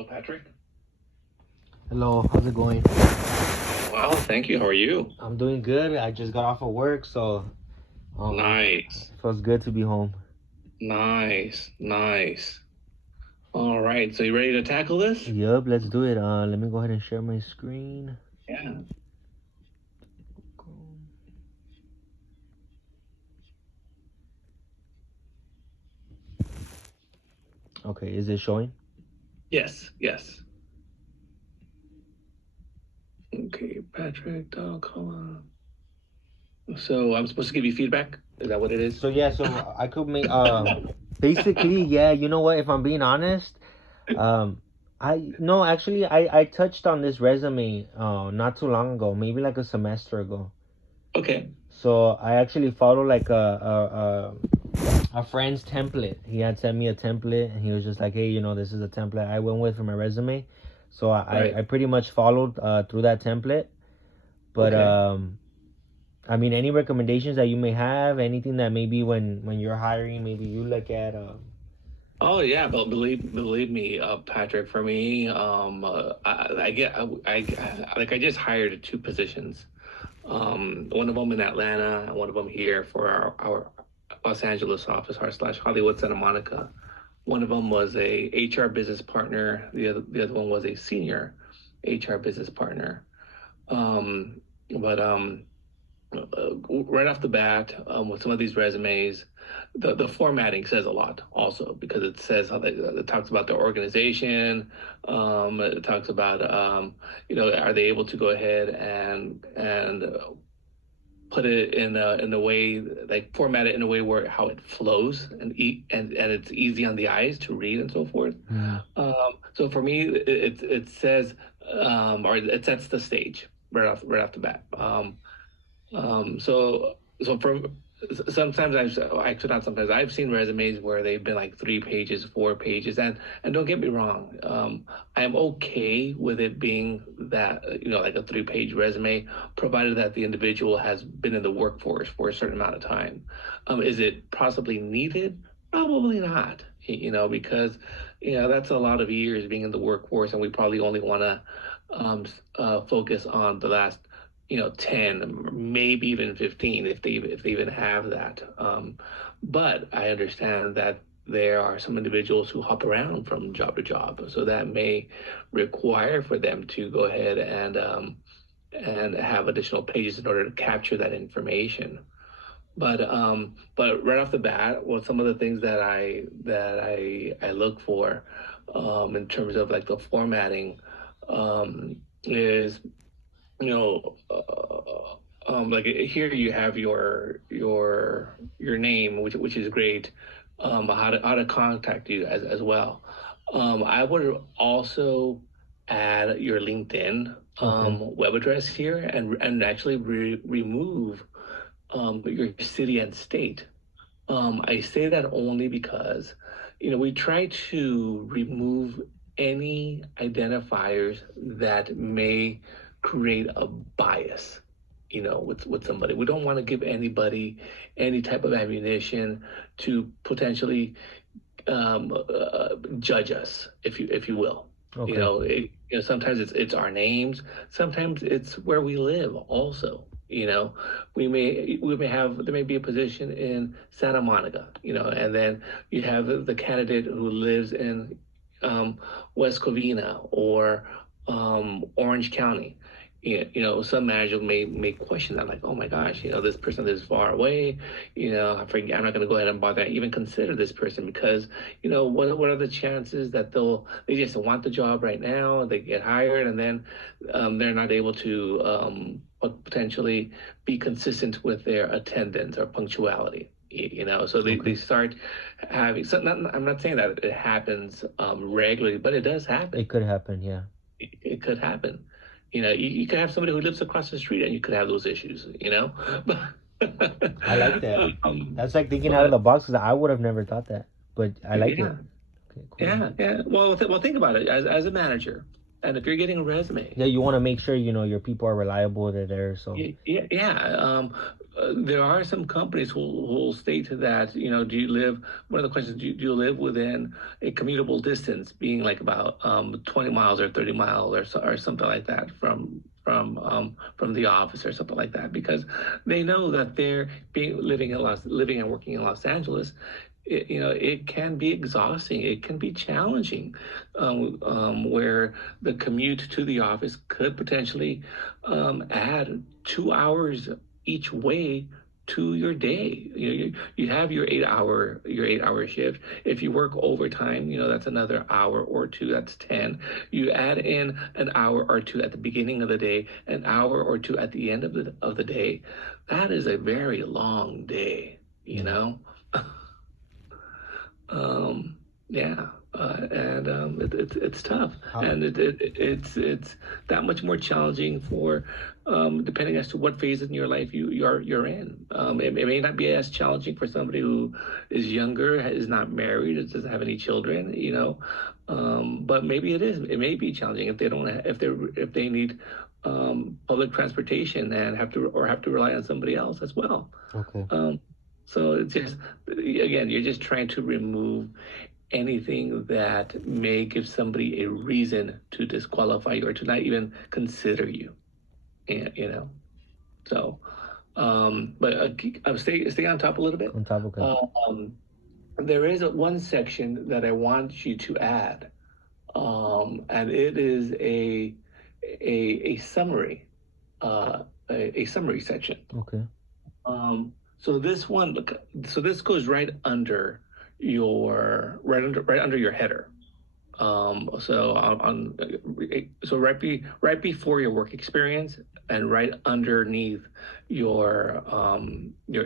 Hello, Patrick. Hello, how's it going? Well, thank you. How are you? I'm doing good. I just got off of work, so it Nice, feels good to be home. nice, nice. All right, so you ready to tackle this? Yup, let's do it. Let me go ahead and share my screen. Yeah. Okay, is it showing? Yes, yes. Okay, Patrick, come on. So I'm supposed to give you feedback? Is that what it is? So yeah, so I could make basically, yeah, you know what, if I'm being honest, um I no actually I touched on this resume not too long ago, maybe like a semester ago. Okay. So I actually follow like a friend's template. He had sent me a template, and he was just like, "Hey, this is a template I went with for my resume." So Right. I pretty much followed through that template. But Okay. I mean, any recommendations that you may have, anything that maybe when you're hiring, maybe you look at. Oh yeah, but believe me, Patrick. For me, I get I just hired two positions. One of them in Atlanta and one of them here for our Los Angeles office, our slash Hollywood Santa Monica. One of them was a HR business partner. The other one was a senior HR business partner. But right off the bat, with some of these resumes, the formatting says a lot also because it says it talks about the organization. It talks about are they able to go ahead and put it in a way, like format it in a way where how it flows and it's easy on the eyes to read and so forth. Mm, So for me, it says or it sets the stage right off the bat. So from sometimes I've actually not sometimes I've seen resumes where they've been like 3 pages, 4 pages, and don't get me wrong, I am okay with it being that like a 3 page resume, provided that the individual has been in the workforce for a certain amount of time. Is it possibly needed? Probably not. Because that's a lot of years being in the workforce, and we probably only want to focus on the last 10, maybe even 15 if they even have that. But I understand that there are some individuals who hop around from job to job, so that may require for them to go ahead and have additional pages in order to capture that information. But right off the bat, well, some of the things that I look for in terms of like the formatting is like here you have your name, which is great. How to contact you as well. I would also add your LinkedIn okay. web address here and actually remove your city and state. I say that only because, we try to remove any identifiers that may create a bias, with somebody. We don't want to give anybody any type of ammunition to potentially judge us, if you will. Okay. Sometimes it's our names, sometimes it's where we live. Also, we may have there may be a position in Santa Monica, and then you have the candidate who lives in West Covina or Orange County. Some manager may question that, like, oh my gosh, this person lives far away. I forget. I'm not going to go ahead and bother even consider this person because what are the chances that they just want the job right now, they get hired, and then they're not able to potentially be consistent with their attendance or punctuality. So they Okay. start having. So I'm not saying that it happens regularly, but it does happen. It could happen, yeah. It could happen. You could have somebody who lives across the street and you could have those issues. But I like that. um, That's like thinking out of but the box, because I would have never thought that. But I like it. yeah, Okay, cool. yeah, yeah. Well, think about it as a manager. And if you're getting a resume, Yeah, you want to make sure your people are reliable. They're there. So yeah. There are some companies who will state that, do you live, one of the questions, do you live within a commutable distance, being like about 20 miles or 30 miles or something like that from the office or something like that, because they know that they're living and working in Los Angeles. It can be exhausting. It can be challenging, where the commute to the office could potentially add 2 hours each way to your day. You have your 8 hour shift. If you work overtime, that's another hour or two. That's 10. You add in an hour or two at the beginning of the day, an hour or two at the end of the day. That is a very long day. You yeah. know. Yeah, and it's tough, How, and it's that much more challenging for, depending as to what phase in your life you're in. It may not be as challenging for somebody who is younger, is not married, doesn't have any children, but maybe it is. It may be challenging if they don't if they need public transportation and have to rely on somebody else as well. okay. Um, so it's just, again, you're just trying to remove anything that may give somebody a reason to disqualify you or to not even consider you. And, so, but stay on top a little bit. On top. Okay. Um, there is one section that I want you to add, and it is a summary, a summary section. Okay. So this goes right under your header. So right before your work experience and right underneath your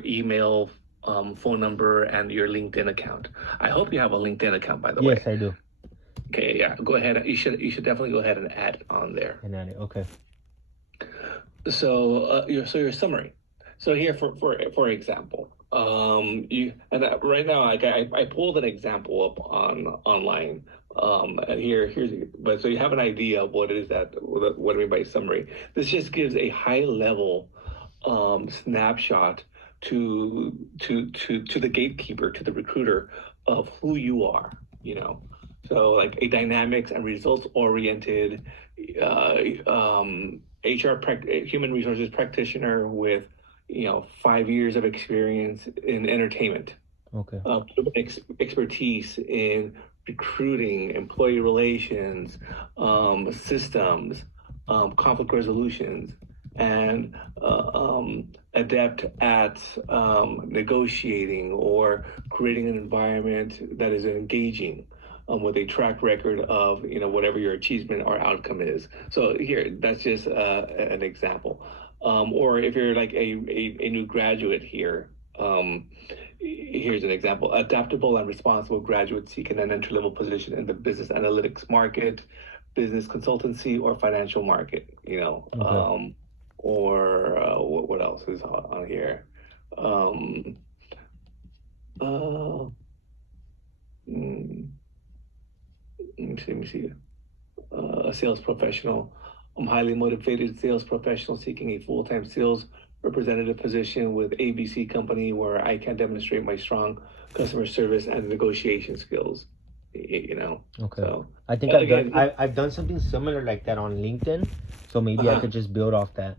email, phone number, and your LinkedIn account. I hope you have a LinkedIn account, by the Yes, way. I do. Okay, yeah, go ahead. You should definitely go ahead and add it on there. And add it. Okay. So your summary. So here, for example, right now, like I pulled an example up online. And but so you have an idea of what it is what I mean by summary. This just gives a high level snapshot to the gatekeeper, to the recruiter, of who you are. So like a dynamics and results oriented uh, human resources practitioner with 5 years of experience in entertainment, Okay. expertise in recruiting, employee relations, systems, conflict resolutions, and adept at negotiating or creating an environment that is engaging, with a track record of whatever your achievement or outcome is. So here, that's just an example. Or if you're like a new graduate here, here's an example: adaptable and responsible graduate seeking an entry-level position in the business analytics market, business consultancy, or financial market. Okay. Or what else is on here? Um, uh, mm, let me see. A sales professional. I'm highly motivated sales professional seeking a full-time sales representative position with ABC company where I can demonstrate my strong customer service and negotiation skills. Okay. So I think again, I've done something similar like that on LinkedIn, so maybe I uh-huh. could just build off that.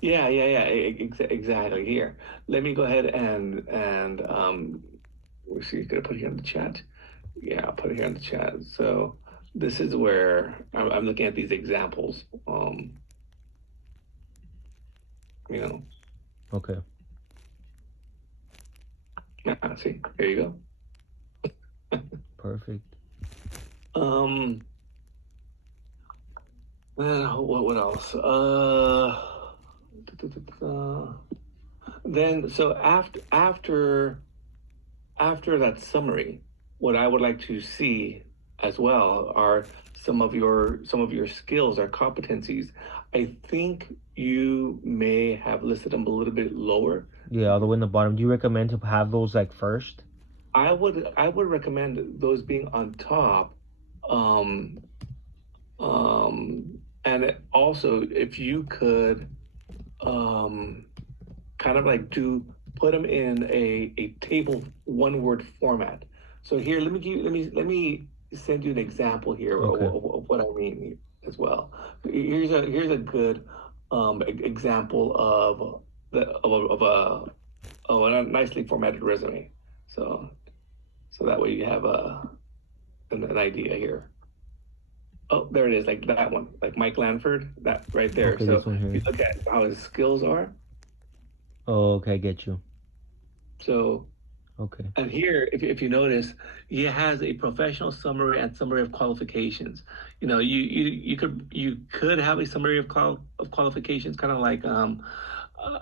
Yeah. Exactly. Here, let me go ahead and we see. Gonna put it here in the chat. Yeah, I'll put it here in the chat. So this is where I'm looking at these examples. You know, Okay. yeah. See, here you go. Perfect. Um, what else? Then so after that summary, what I would like to see as well are some of your skills or competencies. I think you may have listed them a little bit lower. Yeah, all the way in the bottom. Do you recommend to have those like first? I would recommend those being on top. Um, Also, if you could um, kind of like do put them in a table one word format. So here, let me send you an example here Okay. of what I mean as well. Here's a good example of a nicely formatted resume. So so that way you have an idea here. Oh, there it is, like that one, like Mike Lanford, that right there. Okay, So this one if you here. look at how his skills are, Oh, okay, I get you. so Okay. and here, if you notice, he has a professional summary and summary of qualifications. You could have a summary of qualifications, kind of like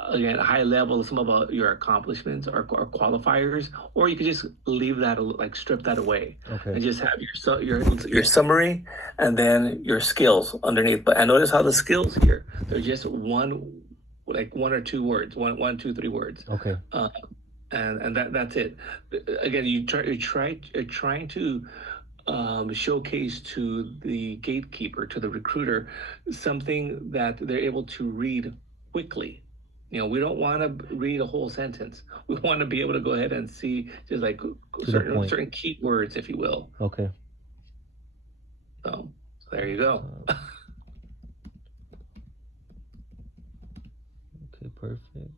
again high level, some of your accomplishments or qualifiers, or you could just leave that like strip that away Okay. and just have your summary and then your skills underneath. But I notice how the skills here they're just one or two words, one, two, three words. Okay. Uh, and that's it. Again, you're trying to showcase to the gatekeeper, to the recruiter, something that they're able to read quickly. We don't want to read a whole sentence. We want to be able to go ahead and see just like To the certain point. certain key words, if you will. Okay. So there you go. Okay, perfect.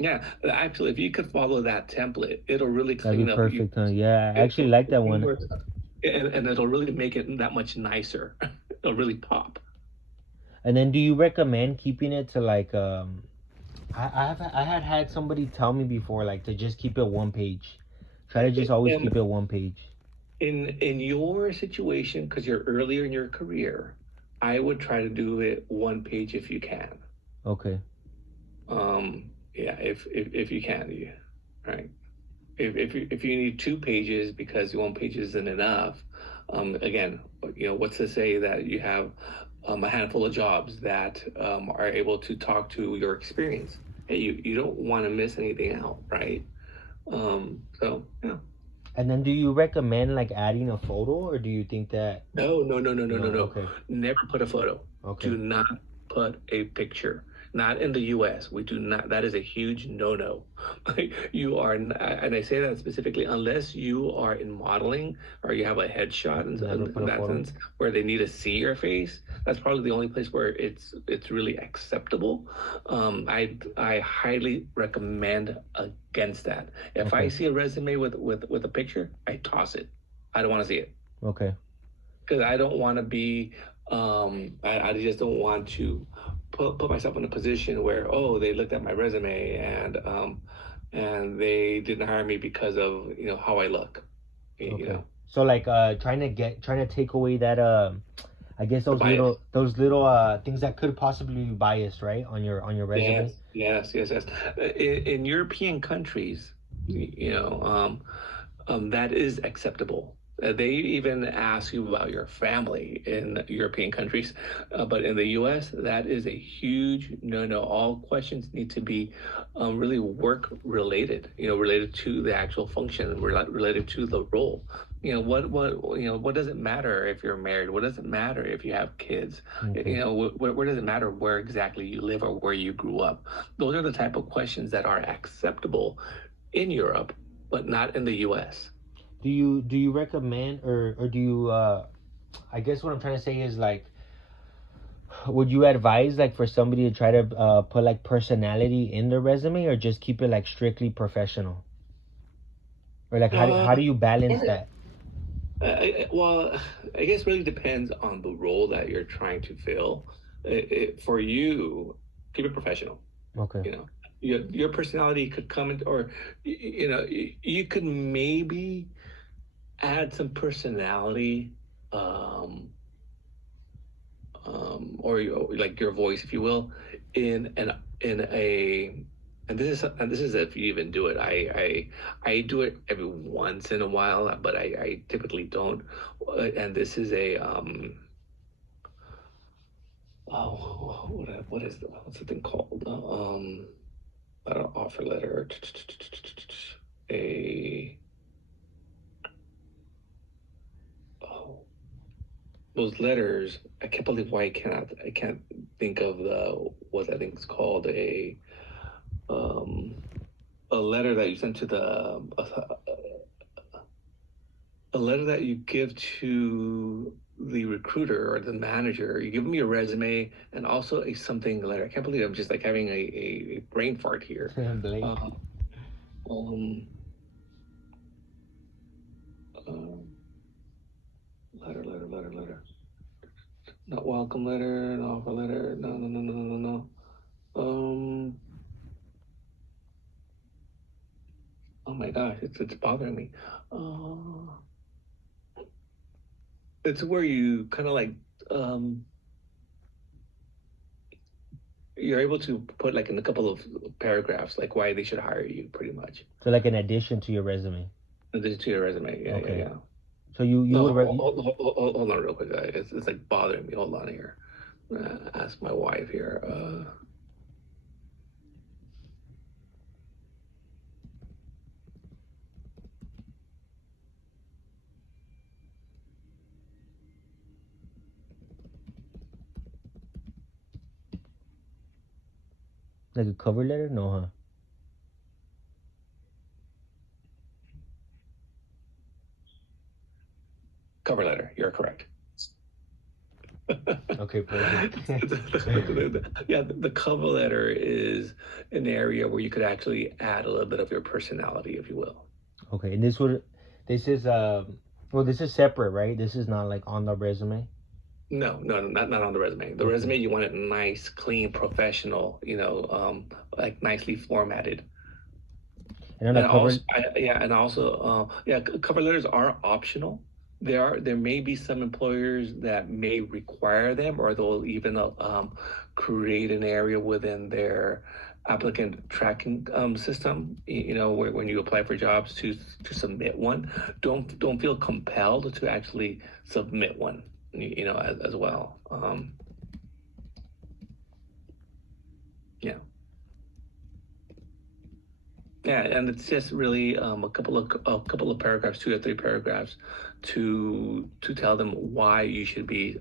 Yeah, actually, if you could follow that template, it'll really That'd be clean up you. perfect, huh? Yeah, I actually like that one. And it'll really make it that much nicer. It'll really pop. And then do you recommend keeping it to like I had somebody tell me before like to just keep it one page. Try to just always And keep it one page. in your situation, because you're earlier in your career, I would try to do it one page if you can. Okay. Yeah, if you can, yeah, right. If you need 2 pages because one page isn't enough, again, what's to say that you have a handful of jobs that are able to talk to your experience? Hey, you don't want to miss anything out, right? So yeah. And then do you recommend like adding a photo or do you think that No, no, no, no, no, no, no, no. okay. Never put a photo. Okay. Do not put a picture. Not in the US. We do not. That is a huge no-no. You are, and I say that specifically, unless you are in modeling or you have a headshot Never put in a that photo? sense where they need to see your face. That's probably the only place where it's really acceptable. I highly recommend against that. If I Okay. see a resume with a picture, I toss it. I don't want to see it Okay. because I don't want to be I just don't want to put myself in a position where they looked at my resume and they didn't hire me because of how I look you Okay. know So like trying to take away that I guess the those bias. little things that could possibly be biased, right? On your Yes, resume. yes, yes, yes. In European countries, that is acceptable. They even ask you about your family in European countries, but in the U.S., that is a huge no-no. All questions need to be really work related, related to the actual function, related to the role. What does it matter if you're married? What does it matter if you have kids? Okay. Where does it matter where exactly you live or where you grew up? Those are the type of questions that are acceptable in Europe, but not in the US. Do you recommend or do you I guess what I'm trying to say is like would you advise like for somebody to try to put like personality in their resume or just keep it like strictly professional? Or like how do you balance that? Well, I guess really depends on the role that you're trying to fill. For you, keep it professional. Okay. You know, your personality could come into, or you could maybe add some personality, um, or like your voice, if you will, in a and this is if you even do it. I do it every once in a while, but I typically don't. And this is a what's the thing called? Not an offer letter. A oh those those letters, I can't believe why I can't think of what I think is called um, a letter that you send to a letter that you give to the recruiter or the manager. You give them your resume and also a something letter. I can't believe I'm just like having a brain fart here. Blake. Uh, um, um, letter. Not welcome letter, not offer letter. No. Um, oh my gosh, it's bothering me. Uh, it's where you kind of like um you're able to put like in a couple of paragraphs like why they should hire you, pretty much. So like an addition to your resume. This is to your resume. Okay. Yeah. So you No, would hold on real quick. It's like bothering me. Hold on here. Ask my wife here. like a cover letter? No, huh? Cover letter. You're correct. Okay, perfect. Yeah, the cover letter is an area where you could actually add a little bit of your personality, if you will. Okay, and this is well, this is separate, right? This is not like on the resume. No, not on the resume. The Okay. resume you want it nice, clean, professional. Like nicely formatted. And on the And cover. also, cover letters are optional. There may be some employers that may require them, or they'll even create an area within their applicant tracking system. When you apply for jobs to submit one, don't feel compelled to actually submit one. As well. Yeah. Yeah, and it's just really a couple of paragraphs, 2 or 3 paragraphs, to tell them why you should be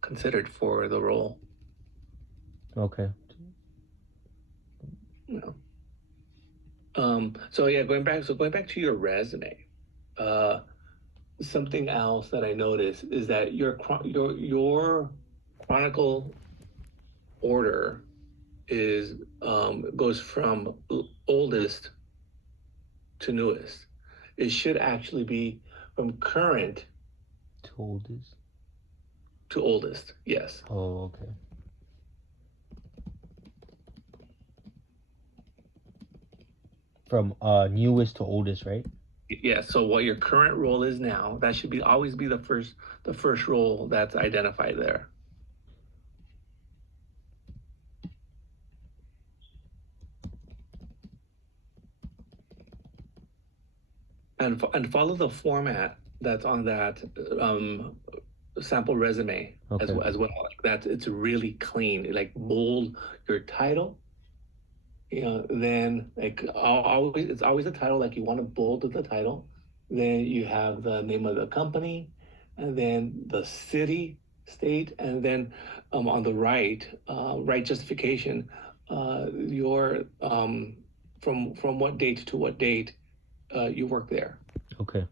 considered for the role. Okay. You know. So yeah, going back to your resume, uh, something else that I noticed is that your chronicle order is goes from oldest to newest. It should actually be from current Told this. to oldest. Yes. Oh, okay. From newest to oldest, right? Yes. So what your current role is now, that should be always be the first role that's identified there. And follow the format that's on that um, sample resume Okay. as well. Like that, it's really clean. Like bold your title. Then like always, it's always a title. Like you want to bold the title. Then you have the name of the company, and then the city, state, and then on the right justification, your from what date to what date you work there. Okay.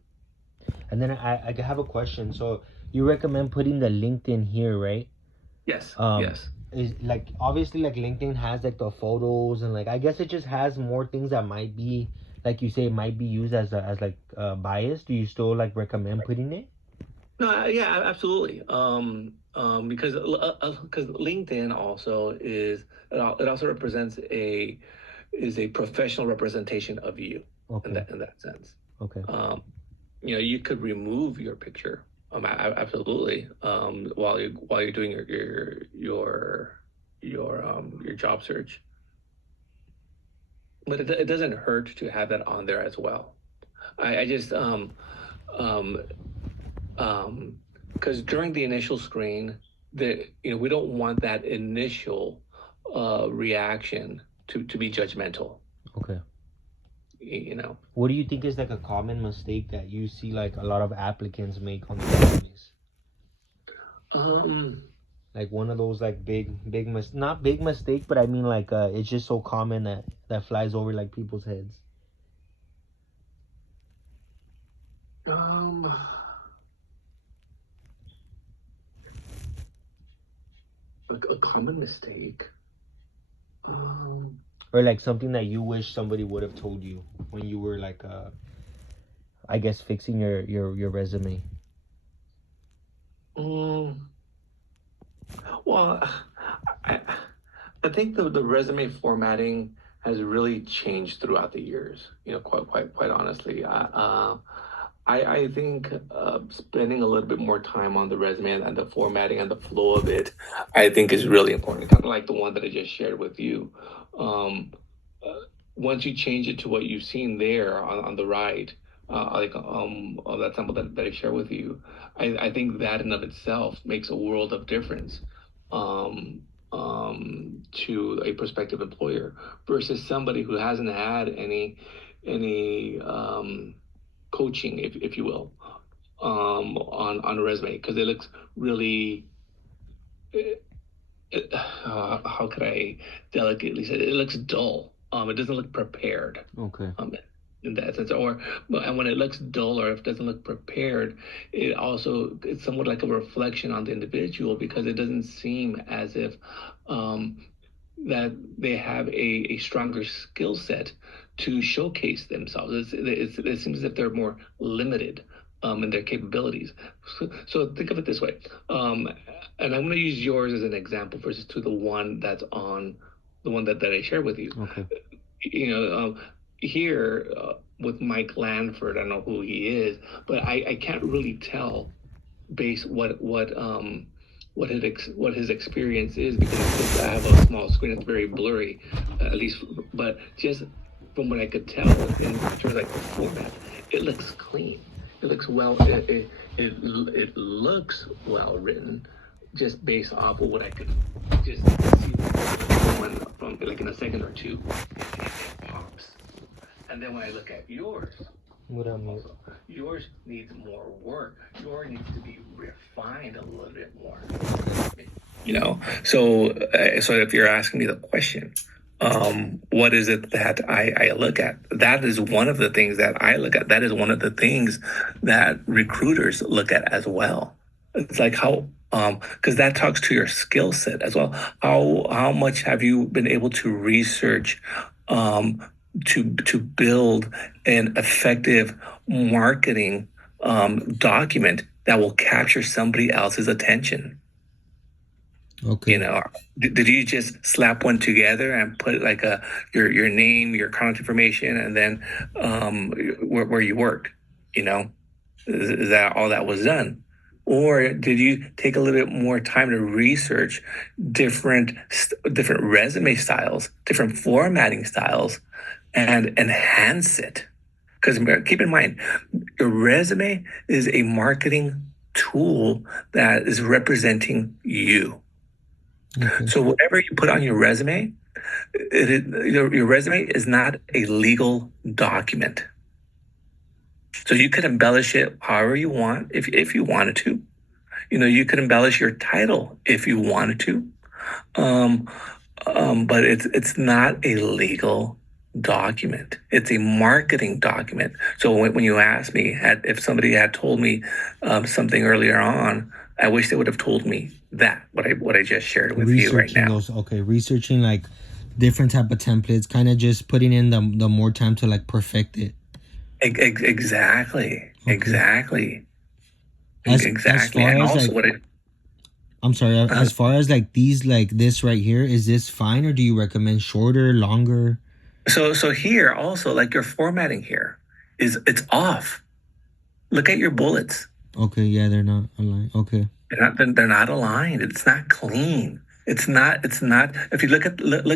And then I have a question. So you recommend putting the LinkedIn here, right? Yes, Um, yes. is like obviously like LinkedIn has like the photos and like I guess it just has more things that might be like you say might be used as like bias. Do you still like recommend putting it? No, yeah, absolutely. Because LinkedIn also it also represents a professional representation of you in Okay. that sense. Okay. Um, you could remove your picture. Absolutely. While you're doing your job search, but it doesn't hurt to have that on there as well. I just um because during the initial screen, we don't want that initial reaction to be judgmental. Okay. You know, What do you think is like a common mistake that you see like a lot of applicants make on the resumes? Um, Like one of those like not big mistake, but I mean like it's just so common that flies over like people's heads. um, a common mistake. Um, Or like something that you wish somebody would have told you when you were like I guess fixing your resume. mm, well, I, I think the resume formatting has really changed throughout the years. Quite honestly, I think spending a little bit more time on the resume and the formatting and the flow of it, I think is really important. Kind of like the one that I just shared with you. Um, uh, Once you change it to what you've seen there on the right, of that sample that I share with you, I think that in of itself makes a world of difference. Um, to a prospective employer versus somebody who hasn't had any coaching, if you will, on a resume because it looks really. How could I delicately say it? It looks dull. It doesn't look prepared. Okay. Um, in that sense, and when it looks dull or if it doesn't look prepared, it's somewhat like a reflection on the individual because it doesn't seem as if um, that they have a stronger skill set to showcase themselves. It seems as if they're more limited in their capabilities. So think of it this way. And I'm going to use yours as an example versus to the one that's on the one that I shared with you. Okay. You know, here with Mike Lanford, I don't know who he is, but I can't really tell base what his experience is because I have a small screen. It's very blurry, at least. But just from what I could tell in terms of like the format, it looks clean. It looks well. It looks well written, just based off of what I could just see from like in a second or two. It pops. And then when I look at yours, What I mean. also, yours needs more work. Yours needs to be refined a little bit more. So if you're asking me the question, what is it that I look at? That is one of the things that I look at. That is one of the things that recruiters look at as well. It's like how because that talks to your skill set as well. How much have you been able to research um, to build an effective marketing document that will capture somebody else's attention? Okay. Did you just slap one together and put like your name, your contact information, and then where you worked? You know, is that all that was done? Or did you take a little bit more time to research different resume styles, different formatting styles, and enhance it? Because keep in mind, your resume is a marketing tool that is representing you. Okay. So whatever you put on your resume, your resume is not a legal document. So you could embellish it however you want, if you wanted to. You could embellish your title if you wanted to. Um, but it's not a legal document. It's a marketing document. So when you asked me if somebody had told me something earlier on, I wish they would have told me that what I just shared with you right Researching now. those. Okay. Researching like different type of templates, kind of just putting in the more time to like perfect it. Exactly. Okay. Exactly. As Exactly. far And as also like, I'm sorry, uh, as far as like these, like this right here, is this fine or do you recommend shorter, longer? so here also like your formatting here it's off. Look at your bullets. Okay, yeah, they're not aligned. Okay. They're not aligned. It's not clean. It's not if you look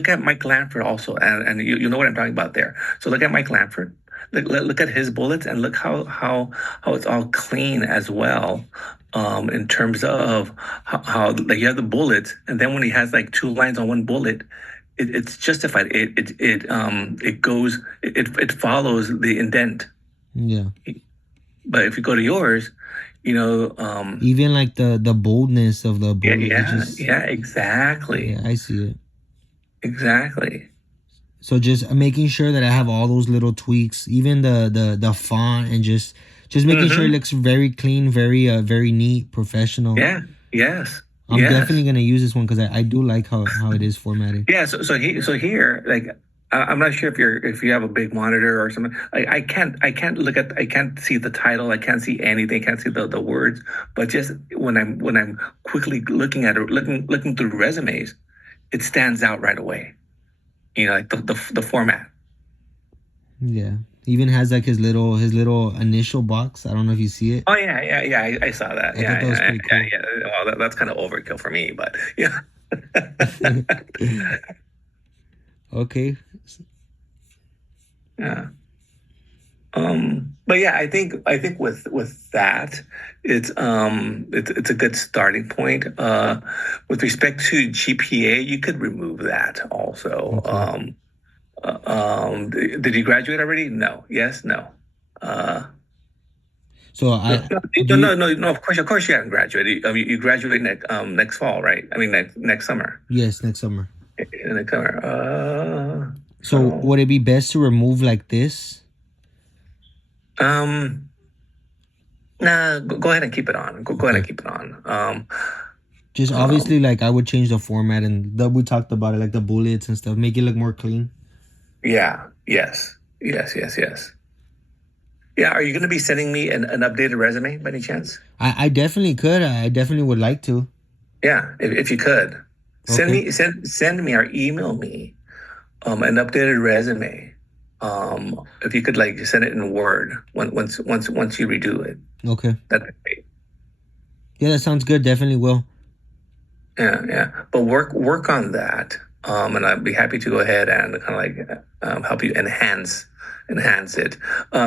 at Mike Lanford also and you know what I'm talking about there. So look at Mike Lanford. Look at his bullets and look how it's all clean as well. In terms of how like you have the bullets and then when he has like two lines on one bullet, it's justified. It follows the indent. Yeah. But if you go to yours, Even like the boldness of the yeah, bullet, it just exactly, yeah, I see it. exactly. So just making sure that I have all those little tweaks, even the font, and just making sure it Mm-hmm. looks very clean, very neat, professional. Yeah, yes, I'm definitely yes. gonna use this one because I do like how it is formatted. Yeah, so here, like, I'm not sure if you have a big monitor or something. I can't see the title, I can't see anything, I can't see the words. But just when I'm quickly looking at it, looking through resumes, it stands out right away. Like the format. Yeah. Even has like his little initial box. I don't know if you see it. Oh yeah, yeah. I saw that. I thought Yeah, that was yeah, pretty cool. yeah. Well, that's kind of overkill for me, but yeah. Okay. Yeah. But yeah, I think with that, it's a good starting point. With respect to GPA, you could remove that also. Okay. Did you graduate already? No. Yes. No. Uh, So no, I do no, you no, no, no. Of course, you haven't graduated. You graduate next fall, right? I mean, next summer. yes, next summer. Next summer. So So would it be best to remove like this? um, nah. Go ahead and keep it on. Go ahead and Okay. keep it on. Just Um, obviously like I would change the format and that we talked about it, like the bullets and stuff, make it look more clean. yeah. Yes. Yes. Yes. Yes. Yeah. Are you going to be sending me an updated resume by any chance? I definitely could. I definitely would like to. Yeah. If you could Okay. send me or email me an updated resume. If you could like send it in Word once you redo it, Okay. that'd be great. Yeah, that sounds good. Definitely will. Yeah, yeah. But work on that. And I'd be happy to go ahead and kind of like help you enhance it.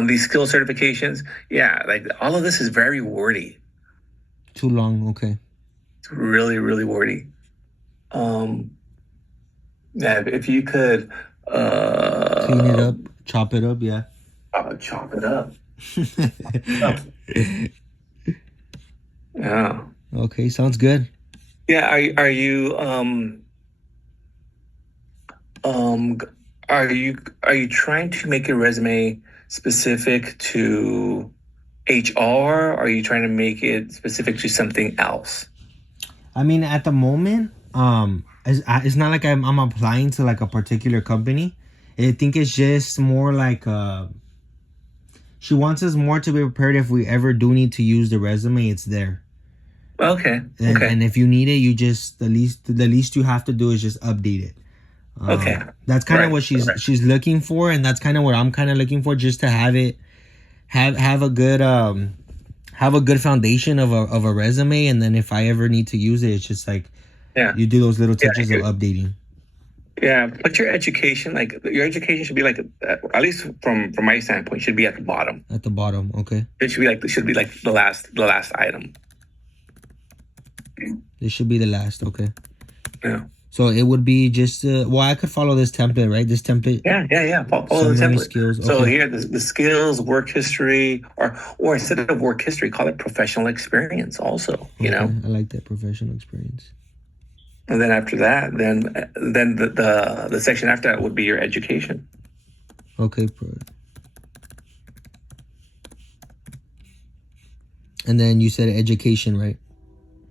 These skill certifications, yeah, like all of this is very wordy. Too long. Okay. It's really, really wordy. Um, yeah, if you could Clean it uh, up, chop it up, yeah. chop it up. Oh, yeah. Okay, sounds good. Yeah, um are you trying to make your resume specific to HR? Or are you trying to make it specific to something else? I mean, at the moment, it's not like I'm applying to like a particular company. I think it's just more like she wants us more to be prepared if we ever do need to use the resume. It's there, Okay, okay, and if you need it, you just the least you have to do is just update it. okay. That's kind of Right, what she's right. she's looking for, and that's kind of what I'm kind of looking for, just to have it have a good foundation of a resume, and then if I ever need to use it, it's just like Yeah, you do those little yeah, touches of updating yeah. But your education should be like, at least from my standpoint, should be at the bottom. at the bottom. Okay, It should be like the last item. this should be the last. Okay, Yeah, so it would be just well, I could follow this template, right? This template yeah. Follow the summary template. skills. So Okay, here, the skills, work history, or instead of work history, call it professional experience. Also, okay, I like that professional experience. and then after that, then the section after that would be your education. Okay, and then you said education, right?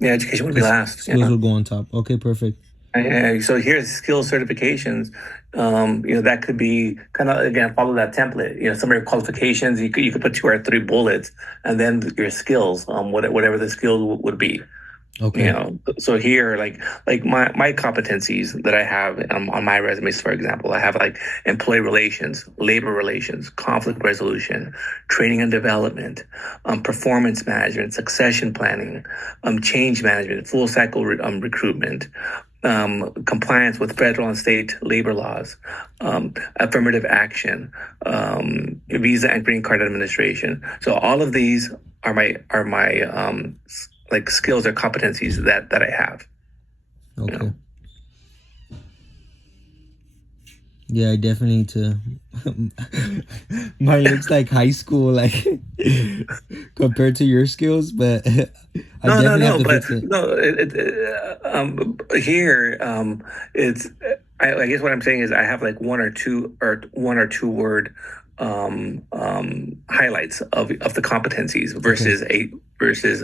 Yeah, education would be Because last. skills Yeah. will go on top. Okay, perfect. And so here's skill certifications. That could be kind of, again, follow that template. Some of your qualifications, you could put 2 or 3 bullets, and then your skills, whatever the skill would be. Okay, So here, like my competencies that I have on my resumes, for example, I have like employee relations, labor relations, conflict resolution, training and development, performance management, succession planning, change management, full cycle recruitment, compliance with federal and state labor laws, affirmative action, visa and green card administration. So all of these are my like skills or competencies that I have. You okay. know. Yeah, I definitely need to. Mine looks like high school, like compared to your skills, but I No, no, definitely have no. to But fix it. no, here, it's. I guess what I'm saying is I have like one or two word highlights of the competencies Okay. versus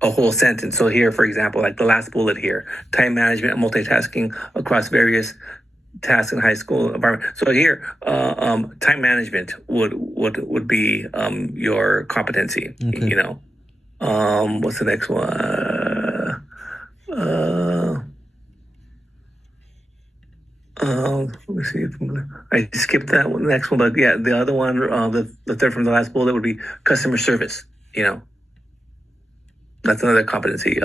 a whole sentence. So here, for example, like the last bullet here, time management and multitasking across various tasks in high school environment. So here, time management would be your competency. Okay. You know, what's the next one? Uh, let me see. I skipped that one, the next one, but yeah, the other one, the third from the last bullet would be customer service. You know, that's another competency.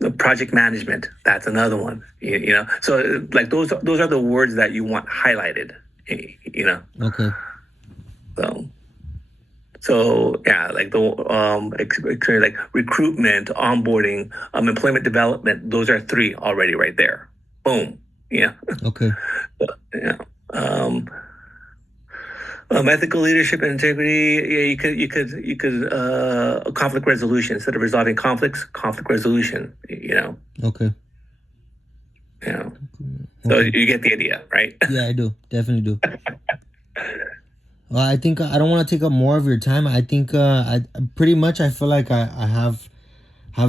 The project management, that's another one. You know, so like those are the words that you want highlighted. You know, Okay. so yeah, like the like recruitment, onboarding, employment development. Those are three already right there. Boom. Yeah, Okay. yeah. Um, ethical leadership and integrity. Yeah, you could conflict resolution instead of resolving conflicts. Conflict resolution. Okay. You know. So Okay. you get the idea, right? Yeah, I do. Definitely do. Well, I think I don't want to take up more of your time. I think I pretty much I feel like I have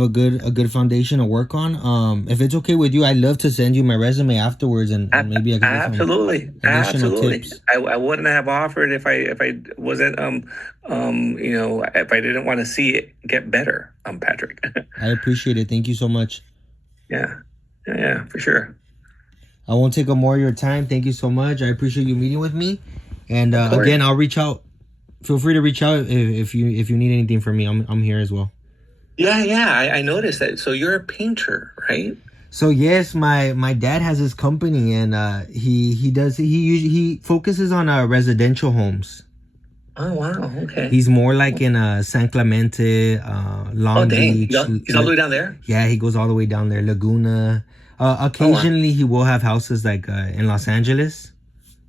a good foundation to work on. If it's okay with you, I'd love to send you my resume afterwards, and maybe I could get some Absolutely, additional absolutely. tips. I wouldn't have offered if I wasn't if I didn't want to see it get better. Patrick. I appreciate it. Thank you so much. Yeah, yeah, for sure. I won't take up more of your time. Thank you so much. I appreciate you meeting with me. And Of course. again, I'll reach out. Feel free to reach out if you need anything from me. I'm here as well. Yeah, yeah. I noticed that. So you're a painter, right? So yes, my dad has his company, and he focuses on residential homes. Oh wow. Okay. He's more like in San Clemente, Oh Long dang. Beach. He's all the way down there. Yeah, he goes all the way down there, Laguna. Oh wow. Occasionally he will have houses like in Los Angeles.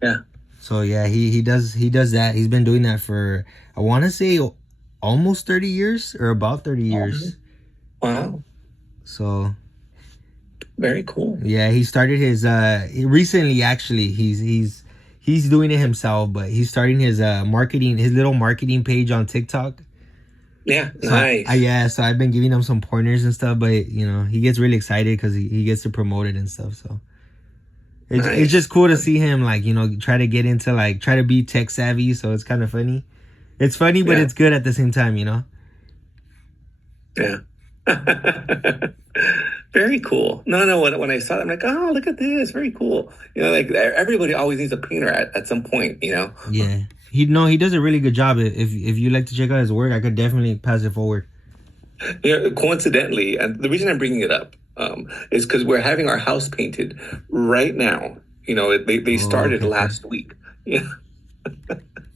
Yeah. So yeah, he does that. He's been doing that for I want to say almost 30 years or about 30 years. Wow. So Very cool. yeah, he started his recently actually. He's doing it himself, but he's starting his his little marketing page on TikTok. Yeah. So Nice. yeah, so I've been giving him some pointers and stuff, but he gets really excited because he gets to promote it and stuff. So it's Nice. just cool to see him like try to get into like try to be tech savvy. So it's kind of funny. It's funny, but Yeah. it's good at the same time. Yeah. Very cool. No, no. When I saw it, I'm like, oh, look at this. Very cool. Like everybody always needs a painter at some point. Yeah, he does a really good job. If you like to check out his work, I could definitely pass it forward. Coincidentally, and the reason I'm bringing it up is because we're having our house painted right now. They started Okay. last week. Yeah.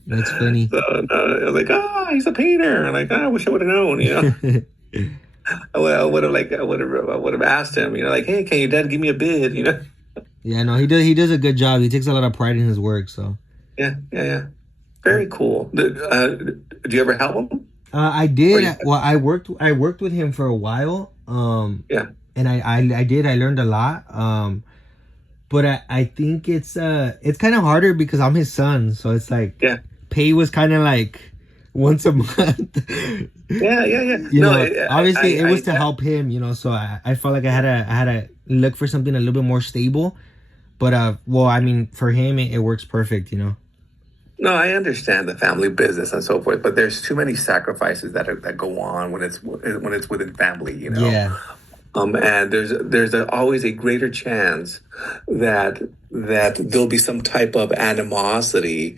That's funny. So I was like, oh, he's a painter. I'm like, oh, I wish I would have known. I would have asked him. Like, hey, can your dad give me a bid? Yeah, no, he does a good job. He takes a lot of pride in his work. So Yeah, yeah, yeah. Very cool. Do you ever help him? I Or did. you- Well, I worked with him for a while. Yeah. And I did. I learned a lot. But I think it's kind of harder because I'm his son. So it's like Yeah. pay was kind of like once a month. Yeah, yeah, yeah. You No, know, obviously it was to I- help him. So I felt like I had to look for something a little bit more stable. But well, I mean, for him it works perfect. No, I understand the family business and so forth, but there's too many sacrifices that go on when it's within family. Yeah. And there's always a greater chance that there'll be some type of animosity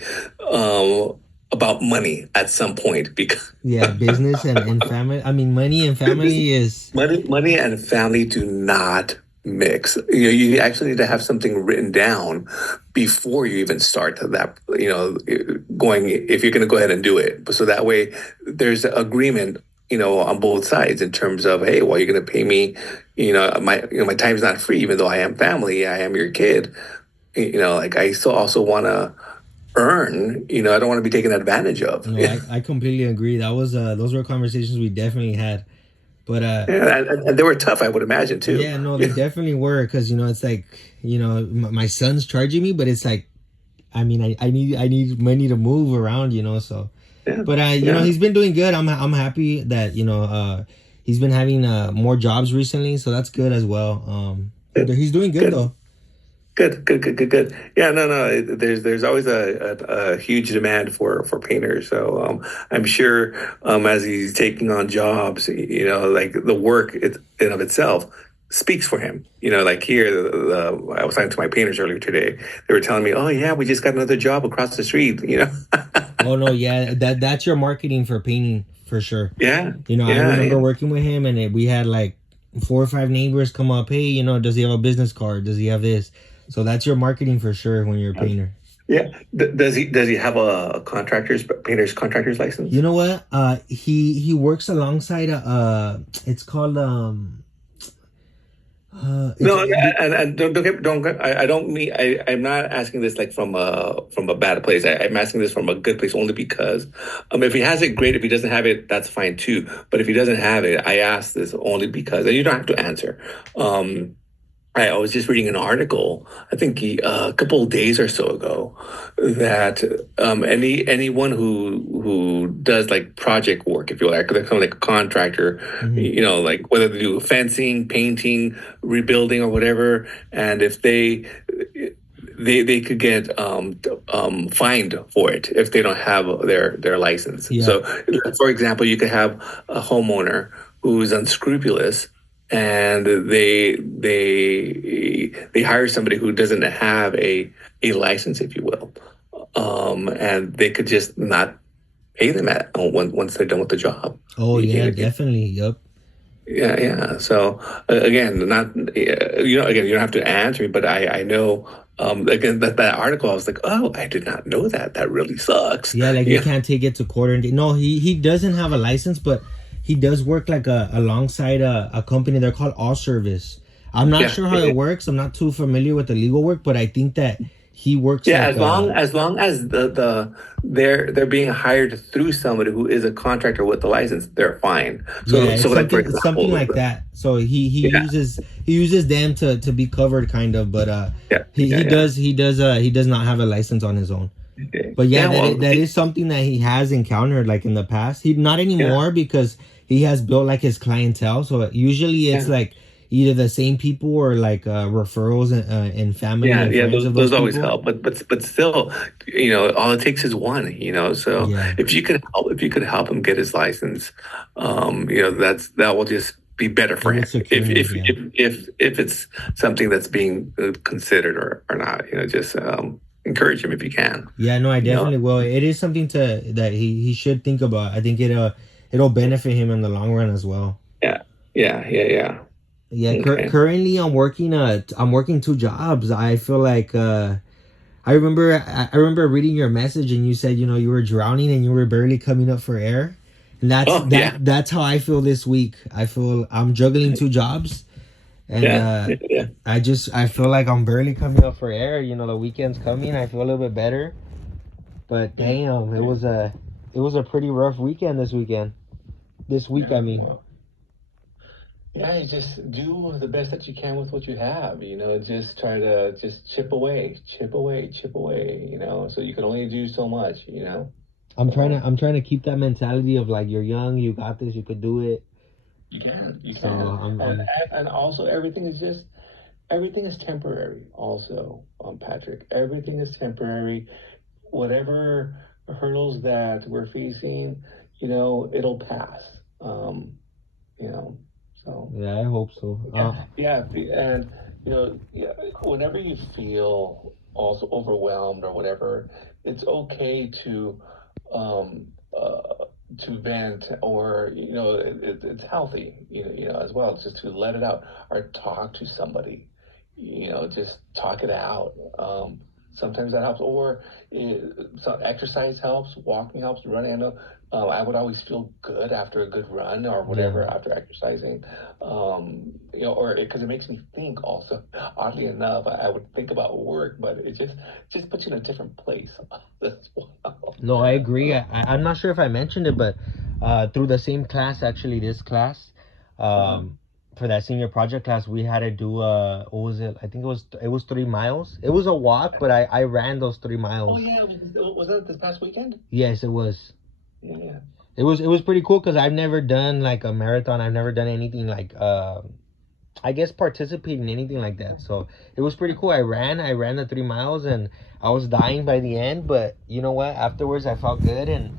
about money at some point because Yeah, business and family. I mean, money and family is money and family do not mix. You actually need to have something written down before you even start that. Going if you're going to go ahead and do it, so that way there's agreement. On both sides in terms of, hey, well, you're going to pay me. My time's not free, even though I am family. I am your kid. like I still also want to earn. I don't want to be taken advantage of. No, I completely agree. That was those were conversations we definitely had. But Yeah, and they were tough, I would imagine too. yeah, no, they definitely were because it's like my son's charging me, but it's like I mean I need money to move around, so. Yeah, But yeah, he's been doing good. I'm happy that he's been having more jobs recently, so that's good as well. He's doing good good. though. Good, good, good, good, good. Yeah, no, no. There's always a huge demand for painters. So I'm sure as he's taking on jobs, like the work in of itself speaks for him. Like here, I was talking to my painters earlier today. They were telling me, "Oh yeah, we just got another job across the street." Oh no, yeah, that's your marketing for painting for sure. Yeah, I yeah, remember yeah, working with him, and we had like 4 or 5 neighbors come up. Hey, does he have a business card? Does he have this? So that's your marketing for sure when you're a painter. yeah. Does he have a painter's contractor's license? You know what? He works alongside it's called it's No, and I don't mean I'm not asking this like from a bad place. I'm asking this from a good place only because if he has it, great. If he doesn't have it, that's fine too. But if he doesn't have it, I ask this only because, and you don't have to answer. Um, I was just reading an article, I think a couple of days or so ago, that anyone who does like project work, if you like, they're kind of like a contractor, mhm. like whether they do fencing, painting, rebuilding, or whatever, and if they could get fined for it if they don't have their license. Yeah. So, for example, you could have a homeowner who's unscrupulous and they hire somebody who doesn't have a license, if you will, and they could just not pay them once they're done with the job. Oh yeah, definitely. Yep. Yeah, yeah. So again, not again, you don't have to answer me, but I know again that article. I was like, oh, I did not know that. That really sucks. Yeah, like you Yeah, can't take it to court and no, he doesn't have a license, but he does work like alongside a company. They're called All Service. I'm not yeah, sure how yeah. it works. I'm not too familiar with the legal work, but I think that he works Yeah, like as long as they're being hired through somebody who is a contractor with the license, they're fine. yeah, So like for it's something example, like that. So yeah, he uses them to be covered kind of, but yeah, he yeah, he yeah. does he does not have a license on his own. Okay. But yeah, Yeah, well, that is something that he has encountered like in the past. He not yeah, anymore because he has built like his clientele. So usually it's yeah. like either the same people or like referrals and family Yeah, and yeah, friends those of those those always people. help, but still, all it takes is one, So Yeah, if you could help him get his license, that will just be better it for would him. secure If him. if Yeah, if if it's something that's being considered or not, just encourage him if you can. yeah. No, I You know, definitely will. It is something to that he should think about. I think it'll benefit him in the long run as well. yeah, yeah, yeah, yeah. Yeah, Okay. currently I'm working 2 jobs. I feel like I remember reading your message and you said you were drowning and you were barely coming up for air. And Oh yeah, that's how I feel this week. I feel I'm juggling 2 jobs and yeah, yeah, yeah. I feel like I'm barely coming up for air. The weekend's coming. I feel a little bit better. But damn, it was a pretty rough weekend this weekend. This week, I mean. Well, yeah, you just do the best that you can with what you have, just try to just chip away, chip away, chip away, so you can only do so much. So I'm trying to keep that mentality of like you're young, you got this, you could do it. you So can, I'm and I'm and also everything is temporary. Also, Patrick, everything is temporary. Whatever hurdles that we're facing, it'll pass. Um, you know, so. Yeah, I hope so. Yeah, and yeah, whenever you feel also overwhelmed or whatever, it's okay um, uh, to vent, or it's healthy, as well, just to let it out or talk to somebody, just talk it out. Sometimes that helps, or some exercise helps, walking helps, running. I know I would always feel good after a good run or Yeah. whatever after exercising. or because it makes me think also. Oddly enough, I would think about work, but it just puts you in a different place as well. No, I agree. I'm not sure if I mentioned it, but through the same class, actually, this class, Uh-huh. for that senior project class, we had to do what was it? I think it was 3 miles. It was a walk, but I ran those three Oh miles. yeah, was that this past weekend? Yes, it was. Yeah. It was pretty cool because I've never done like a marathon. I've never done anything like I guess participate in anything like that. So it was pretty cool. I ran the 3 miles and I was dying by the end, but you know what? Afterwards I felt good and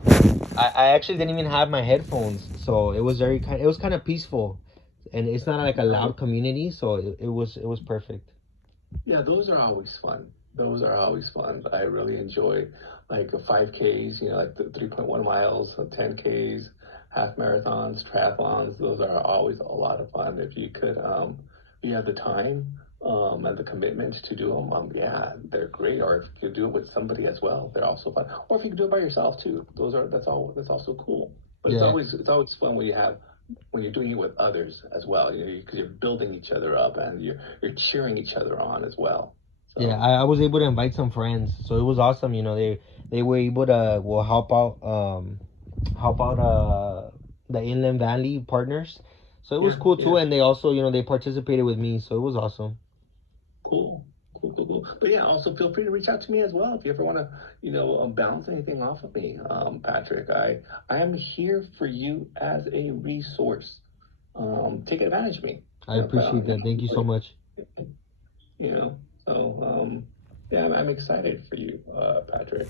I actually didn't even have my headphones. So it was kind of peaceful and it's not like a loud community, so it was perfect. Yeah, those are always fun. Those are always fun. I really enjoy like 5Ks, like the 3.1 miles, 10Ks, half marathons, triathlons. Those are always a lot of fun. If you have the time, and the commitment to do them, yeah, they're great. Or if you do it with somebody as well, they're also fun. Or if you can do it by yourself too, that's also cool. But it's Yeah. always fun when you're doing it with others as well, because you're building each other up and you're cheering each other on as well. Yeah, So I was able to invite some friends, so it was awesome. They were able to help out the Inland Valley partners. So it was yeah, cool too, yeah, and they also they participated with me, so it was awesome. cool, cool, cool, cool. But yeah, also feel free to reach out to me as well if you ever want to, bounce anything off of me, Patrick. I am here for you as a resource. Take advantage of me. I Quite appreciate that. Thank you so honestly. much. you know. So yeah, I'm excited for you, Patrick.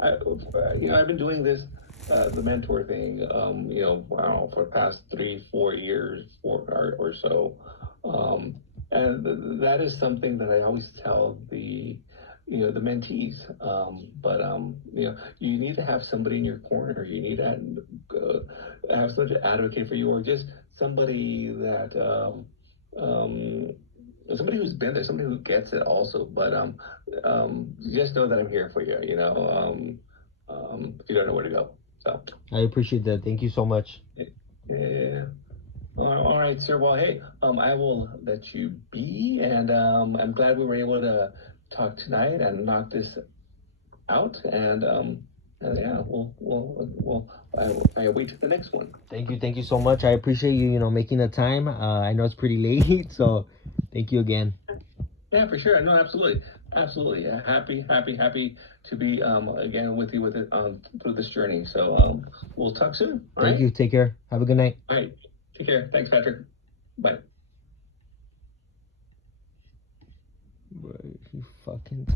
I've been doing this, the mentor thing, I don't know, for the past 3, 4 years, or so, um, and that is something that I always tell the mentees. But you need to have somebody in your corner. You need to have somebody to advocate for you, or just somebody that. Um, Somebody who's been there, somebody who gets it also. But just know that I'm here for you. If you don't know where to go. So I appreciate that. Thank you so much. yeah. All right, sir. Well, hey, I will let you be, and I'm glad we were able to talk tonight and knock this out. And yeah, I wait to the next one. Thank you so much. I appreciate you, making the time. I know it's pretty late, so thank you again. Yeah, for sure. No, absolutely, absolutely. Yeah, happy, happy, happy to be again with you with it through this journey. So we'll talk soon. All Thank right. you. Take care. Have a good night. All right. Take care. Thanks, Patrick. Bye. Bro, you fucking